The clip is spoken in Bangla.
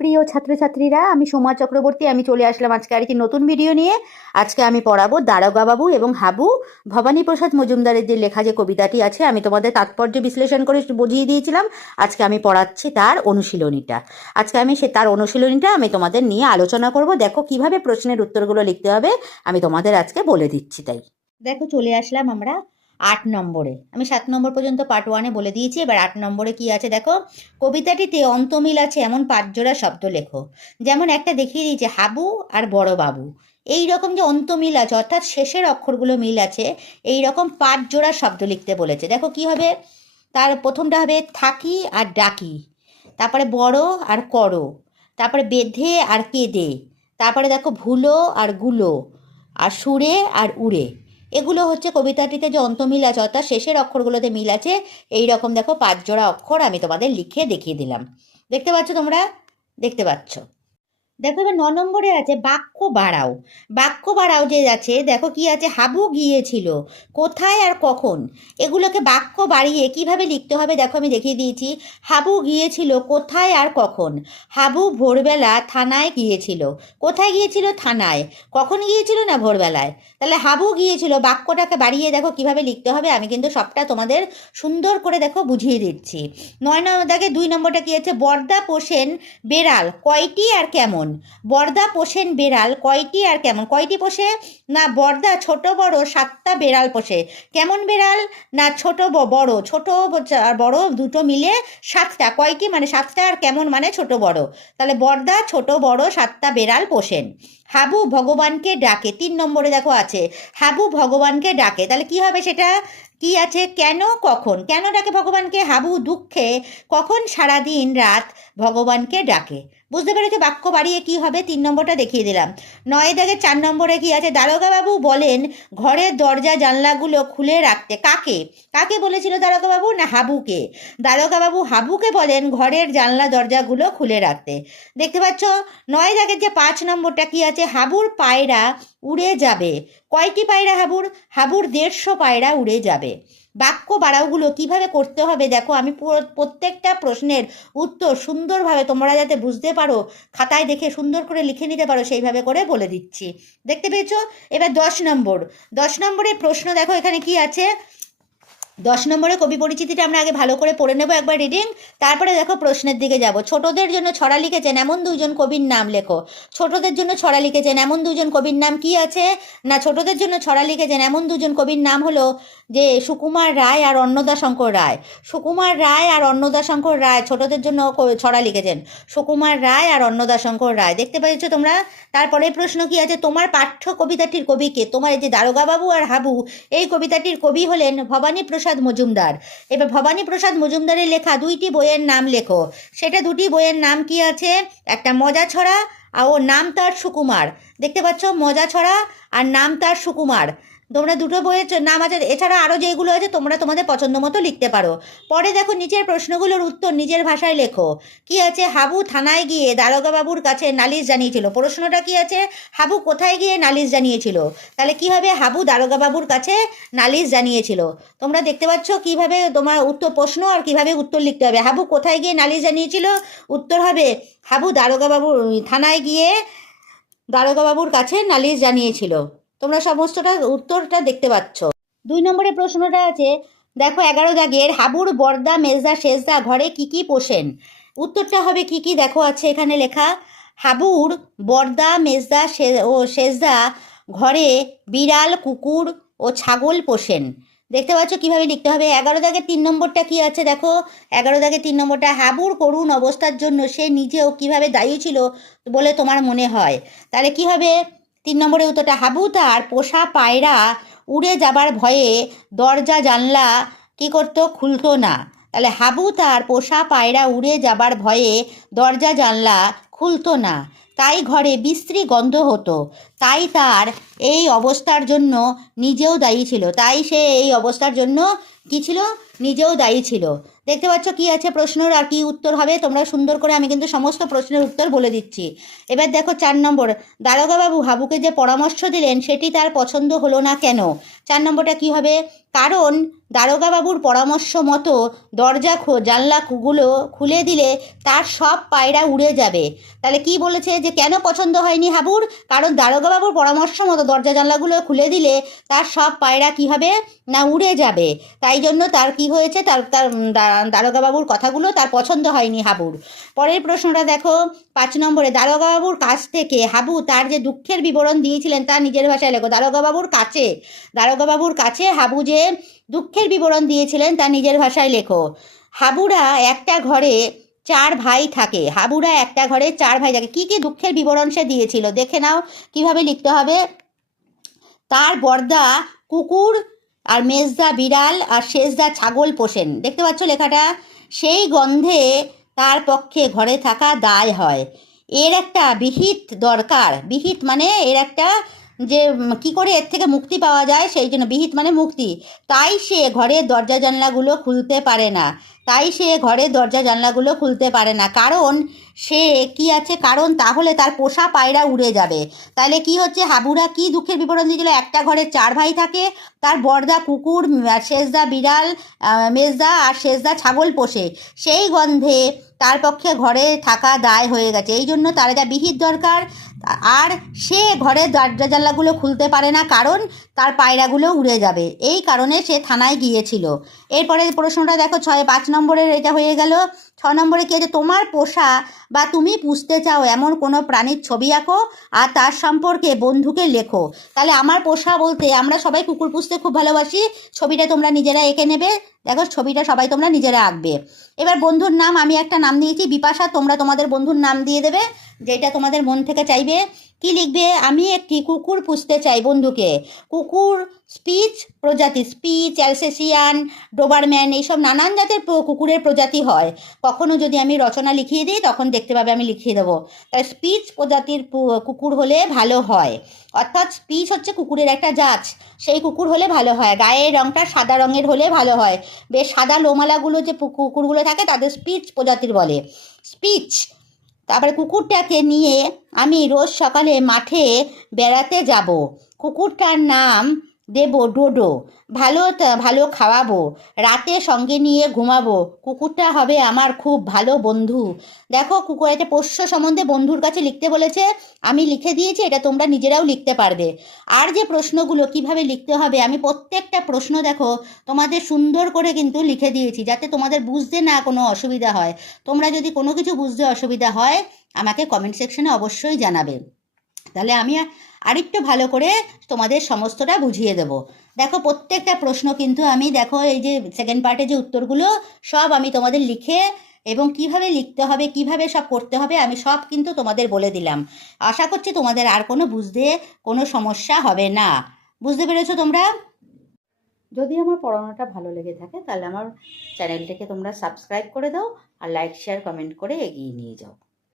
প্রিয় ছাত্রছাত্রীরা, আমি সোমা চক্রবর্তী। আমি চলে আসলাম আজকে আর কি নতুন ভিডিও নিয়ে। আজকে আমি পড়াবো দারোগা বাবু এবং হাবু। ভবানী প্রসাদ মজুমদারের যে লেখা যে কবিতাটি আছে, আমি তোমাদের তাৎপর্য বিশ্লেষণ করে বুঝিয়ে দিয়েছিলাম। আজকে আমি পড়াচ্ছি তার অনুশীলনীটা। আজকে আমি তার অনুশীলনীটা আমি তোমাদের নিয়ে আলোচনা করব। দেখো কিভাবে প্রশ্নের উত্তরগুলো লিখতে হবে আমি তোমাদের আজকে বলে দিচ্ছি। তাই দেখো চলে আসলাম আমরা 8 নম্বরে। আমি 7 নম্বর পর্যন্ত পার্ট 1-এ বলে দিয়েছি। এবার 8 নম্বরে কি আছে দেখো। কবিতাটিতে অন্তমিল আছে এমন 5 জোড়া শব্দ লেখো। যেমন একটা দেখিয়ে দিয়েছে, হাবু আর বড় বাবু। এই রকম যে অন্তমিল আছে, অর্থাৎ শেষের অক্ষরগুলো মিল আছে, এই রকম 5 জোড়া শব্দ লিখতে বলেছে। দেখো কি হবে। তার প্রথমটা হবে থাকি আর ডাকি, তারপরে বড় আর করো, তারপরে বেঁধে আর কেঁদে, তারপরে দেখো ভুলো আর গুলো, আর সুরে আর উড়ে। এগুলো হচ্ছে কবিতাটিতে যে অন্তমিল আছে, অর্থাৎ শেষের অক্ষরগুলোতে মিল আছে। এই রকম দেখো 5 জোড়া অক্ষর আমি তোমাদের লিখে দেখিয়ে দিলাম। দেখতে পাচ্ছ তোমরা? দেখতে পাচ্ছ? দেখো এবার 9 নম্বরে আছে বাক্য বাড়াও। বাক্য বাড়াও যে আছে, দেখো কি আছে, হাবু গিয়েছিল কোথায় আর কখন। এগুলোকে বাক্য বাড়িয়ে কিভাবে লিখতে হবে দেখো আমি দেখিয়ে দিয়েছি। হাবু গিয়েছিল কোথায় আর কখন। হাবু ভোরবেলা থানায় গিয়েছিল। কোথায় গিয়েছিল? থানায়। কখন গিয়েছিল? না ভোরবেলায়। তাহলে হাবু গিয়েছিল, বাক্যটাকে বাড়িয়ে দেখো কিভাবে লিখতে হবে। আমি কিন্তু সবটা তোমাদের সুন্দর করে দেখো বুঝিয়ে দিচ্ছি। 9 নম্বর দাগে 2 নম্বরটা কি আছে, বর্দা পোষেন বেড়াল কয়টি আর কেমন। বর্দা পোষেন বেড়াল কয়টি আর কেমন। কয়টি পোষে? না বর্দা ছোট বড় 7টা বেড়াল পোষে। কেমন বেড়াল? না ছোট বড়, ছোট আর বড় দুটো মিলে 7টা। কয়টি মানে 7টা, আর কেমন মানে ছোট বড়। তাহলে বর্দা ছোট বড় 7টা বেড়াল পোষেন। হাবু ভগবানকে ডাকে। 3 নম্বরে দেখো আছে হাবু ভগবানকে ডাকে। তাহলে কি হবে সেটা? কি আছে, কেন কখন। কেন ডাকে ভগবানকে? হাবু দুঃখে কখন সারাদিন রাত ভগবানকে ডাকে। বুঝতে পেরেছো? বাক্য বাড়িয়ে কি হবে 3 নম্বরটা দেখিয়ে দিলাম। 9 দাগে 4 নম্বরে কি আছে, দারোগাবাবু বলেন ঘরের দরজা জানলাগুলো খুলে রাখতে। কাকে? কাকে বলেছিল দারোগাবাবু? না হাবুকে। দারোগাবাবু হাবুকে বলেন ঘরের জানলা দরজাগুলো খুলে রাখতে। দেখতে পাচ্ছ? 9 দাগের যে 5 নম্বরটা কি আছে, হাবুর পায়রা উড়ে যাবে। কয়টি পায়রা হাবুর? হাবুর 150 পায়রা উড়ে যাবে। বাক্য বাড়াওগুলো কিভাবে করতে হবে দেখো, আমি প্রত্যেকটা প্রশ্নের উত্তর সুন্দরভাবে তোমরা যাতে বুঝতে পারো, খাতায় দেখে সুন্দর করে লিখে নিতে পারো, সেইভাবে করে বলে দিচ্ছি। দেখতে পেয়েছো? এবার 10 নম্বর। 10 নম্বরের প্রশ্ন দেখো এখানে কি আছে। 10 নম্বরে কবি পরিচিতিটা আমরা আগে ভালো করে পড়ে নেব একবার রিডিং, তারপরে দেখো প্রশ্নের দিকে যাব। ছোটদের জন্য ছড়া লিখেছেন এমন 2জন কবির নাম লেখো। ছোটদের জন্য ছড়া লিখেছেন এমন 2জন কবির নাম কি আছে না, ছোটদের জন্য ছড়া লিখেছেন এমন 2জন কবির নাম হলো যে সুকুমার রায় আর অন্নদাশঙ্কর রায়। সুকুমার রায় আর অন্নদাশঙ্কর রায় ছোটদের জন্য ছড়া লিখেছেন। সুকুমার রায় আর অন্নদাশঙ্কর রায়। দেখতে পেয়েছো তোমরা? তারপরে প্রশ্ন কি আছে, তোমার পাঠ্য কবিতাটির কবিকে। তোমার এই যে দারোগাবাবু আর হাবু, এই কবিতাটির কবি হলেন ভবানী প্রসাদ মজুমদার। এবার ভবানী প্রসাদ মজুমদারের লেখা 2টি বইয়ের নাম লেখো। সেটা 2টি বইয়ের নাম কি আছে, একটা মজা ছড়া আর ও নাম তার সুকুমার। দেখতে পাচ্ছ? মজা ছড়া আর নাম তার সুকুমার। তোমরা 2টো বইয়ের নাম আছে, এছাড়া আরও যেগুলো আছে তোমরা তোমাদের পছন্দ মতো লিখতে পারো। পরে দেখো নিচের প্রশ্নগুলোর উত্তর নিজের ভাষায় লেখো। কি আছে, হাবু থানায় গিয়ে দারোগাবাবুর কাছে নালিশ জানিয়েছিল। প্রশ্নটা কি আছে, হাবু কোথায় গিয়ে নালিশ জানিয়েছিল। তাহলে কি হবে, হাবু দারোগাবাবুর কাছে নালিশ জানিয়েছিল। তোমরা দেখতে পাচ্ছ কিভাবে তোমার উত্তর প্রশ্ন আর কিভাবে উত্তর লিখতে হবে। হাবু কোথায় গিয়ে নালিশ জানিয়েছিল, উত্তর হবে হাবু দারোগাবাবুর থানায় গিয়ে দারোগাবাবুর কাছে নালিশ জানিয়েছিল। তোমরা সমস্তটা উত্তরটা দেখতে পাচ্ছ। 2 নম্বরের প্রশ্নটা আছে দেখো 11 দাগের, হাবুর বর্দা মেজদা শেষদা ঘরে কি কি পোষেন। উত্তরটা হবে কি কি দেখো আছে এখানে লেখা, হাবুর বর্দা মেজদা ও শেষদা ঘরে বিড়াল কুকুর ও ছাগল পোষেন। দেখতে পাচ্ছ কিভাবে লিখতে হবে। 11 দাগের 3 নম্বরটা কি আছে দেখো। 11 দাগের 3 নম্বরটা, হাবুর করুণ অবস্থার জন্য সে নিজেও কিভাবে দায়ী ছিল বলে তোমার মনে হয়। তাহলে কি হবে 3 নম্বরের উত্তরটা, হাবু তার পোষা পায়রা উড়ে যাবার ভয়ে দরজা জানলা কী করতো, খুলতো না। তাহলে হাবু তার পোষা পায়রা উড়ে যাবার ভয়ে দরজা জানলা খুলতো না, তাই ঘরে বিশ্রী গন্ধ হতো। তাই তার এই অবস্থার জন্য নিজেও দায়ী ছিল। তাই সে এই অবস্থার জন্য কী ছিল, নিজেও দায়ী ছিল। দেখতে পাচ্ছ কি আছে প্রশ্নের আর কি উত্তর হবে। তোমরা সুন্দর করে আমি কিন্তু সমস্ত প্রশ্নের উত্তর বলে দিচ্ছি। এবার দেখো 4 নম্বর, দারোগাবাবু হাবুকে যে পরামর্শ দিলেন সেটি তার পছন্দ হলো না কেন। 4 নম্বরটা কি হবে, কারণ দারোগাবাবুর পরামর্শ মতো দরজা জানলাগুলো খুলে দিলে তার সব পায়রা উড়ে যাবে। তাহলে কি বলেছে যে কেন পছন্দ হয়নি হাবুর? কারণ দারোগাবাবুর পরামর্শ মতো দরজা জানলাগুলো খুলে দিলে তার সব পায়রা কি হবে না উড়ে যাবে। তাই জন্য তার কি হয়েছে, তার তার দারোগাবাবুর কথাগুলো তার পছন্দ হয়নি হাবুর। পরের প্রশ্নটা দেখো 5 নম্বরে, দারোগাবাবুর কাছ থেকে হাবু তার যে দুঃখের বিবরণ দিয়েছিলেন তা নিজের ভাষায় লেখো। দারোগাবাবুর কাছে হাবু যে দুঃখের বিবরণ দিয়েছিলেন তা নিজের ভাষায় লেখো। হাবুরা একটা ঘরে 4 ভাই থাকে। কী কী দুঃখের বিবরণ সে দিয়েছিল দেখে নাও কিভাবে লিখতে হবে। তার বড়দা কুকুর আর মেজদা বিড়াল আর শেষদা ছাগল পোষেন। দেখতে পাচ্ছ লেখাটা? সেই গন্ধে তার পক্ষে ঘরে থাকা দায় হয়। এর একটা বিহিত দরকার। বিহিত মানে এর একটা যে কি করে এর থেকে মুক্তি পাওয়া যায়, সেই জন্য বিহিত মানে মুক্তি। তাই সে ঘরের দরজা জানলাগুলো খুলতে পারে না। কারণ সে কি আছে, কারণ তাহলে তার পোষা পায়রা উড়ে যাবে। তাহলে কি হচ্ছে, হাবুরা কি দুঃখের বিবরণ দিয়েছিল? একটা ঘরে 4 ভাই থাকে, তার বড়দা কুকুর, শেষদা বিড়াল, মেজদা আর শেষদা ছাগল পোষে। সেই গন্ধে তার পক্ষে ঘরে থাকা দায় হয়ে গেছে, এই জন্য তার এটা বিহিত দরকার। আর সে ঘরের দরজা জানলাগুলো খুলতে পারে না, কারণ তার পায়রাগুলো উড়ে যাবে। এই কারণে সে থানায় গিয়েছিল। এরপরে প্রশ্নটা দেখো 5 নম্বরের এটা হয়ে গেল। 6 নম্বরে কি আছে, তোমার পোষা বা তুমি পুষতে চাও এমন কোনো প্রাণীর ছবি আঁকো আর তার সম্পর্কে বন্ধুকে লেখো। তাহলে আমার পোষা বলতে আমরা সবাই কুকুর পুষতে খুব ভালোবাসি। ছবিটা তোমরা নিজেরা এঁকে নেবে। দেখো ছবিটা সবাই তোমরা নিজেরা আঁকবে। এবার বন্ধুর নাম, আমি একটা নাম দিয়েছি বিপাশা, তোমরা তোমাদের বন্ধুর নাম দিয়ে দেবে যেটা তোমাদের মন থেকে চাইবে। কি লিখবে? আমি একটি কুকুর পুষতে চাই বন্ধুকে। কুকুর স্পিচ, অ্যালসেসিয়ান, ডোবারম্যান, এইসব নানান জাতের কুকুরের প্রজাতি হয়। কখনো যদি আমি রচনা লিখিয়ে দিই তখন দেখতে পাবে আমি লিখিয়ে দেবো। তাই স্পিচ প্রজাতির কুকুর হলে ভালো হয়। অর্থাৎ স্পিচ হচ্ছে কুকুরের একটা জাত, সেই কুকুর হলে ভালো হয়। গায়ের রঙটা সাদা রঙের হলে ভালো হয়। বেশ সাদা লোমালাগুলো যে কুকুরগুলো থাকে তাদের স্পিচ প্রজাতির বলে। স্পিচ। তারপরে কুকুরটাকে নিয়ে আমি রোজ সকালে মাঠে বেড়াতে যাব। কুকুরটার নাম দেব ডোডো। ভালো খাওয়াবো, রাতে সঙ্গে নিয়ে ঘুমাবো। কুকুরটা হবে আমার খুব ভালো বন্ধু। দেখো একটা পোষ্য সম্বন্ধে বন্ধুর কাছে লিখতে বলেছে, আমি লিখে দিয়েছি, এটা তোমরা নিজেরাও লিখতে পারবে। আর যে প্রশ্নগুলো কিভাবে লিখতে হবে, আমি প্রত্যেকটা প্রশ্ন দেখো তোমাদের সুন্দর করে কিন্তু লিখে দিয়েছি, যাতে তোমাদের বুঝতে না কোনো অসুবিধা হয়। তোমরা যদি কোনো কিছু বুঝতে অসুবিধা হয় আমাকে কমেন্ট সেকশনে অবশ্যই জানাবে, তাহলে আমি আরেকটু ভালো করে তোমাদের সমস্তটা বুঝিয়ে দেবো। দেখো প্রত্যেকটা প্রশ্ন কিন্তু আমি, দেখো এই যে সেকেন্ড পার্টে যে উত্তরগুলো সব আমি তোমাদের লিখে এবং কিভাবে লিখতে হবে, কিভাবে সব করতে হবে, আমি সব কিন্তু তোমাদের বলে দিলাম। আশা করছি তোমাদের আর বুঝতে কোনো সমস্যা হবে না। বুঝতে পেরেছো তোমরা? যদি আমার পড়ানোটা ভালো লেগে থাকে তাহলে আমার চ্যানেলটাকে তোমরা সাবস্ক্রাইব করে দাও আর লাইক শেয়ার কমেন্ট করে এগিয়ে নিয়ে যাও।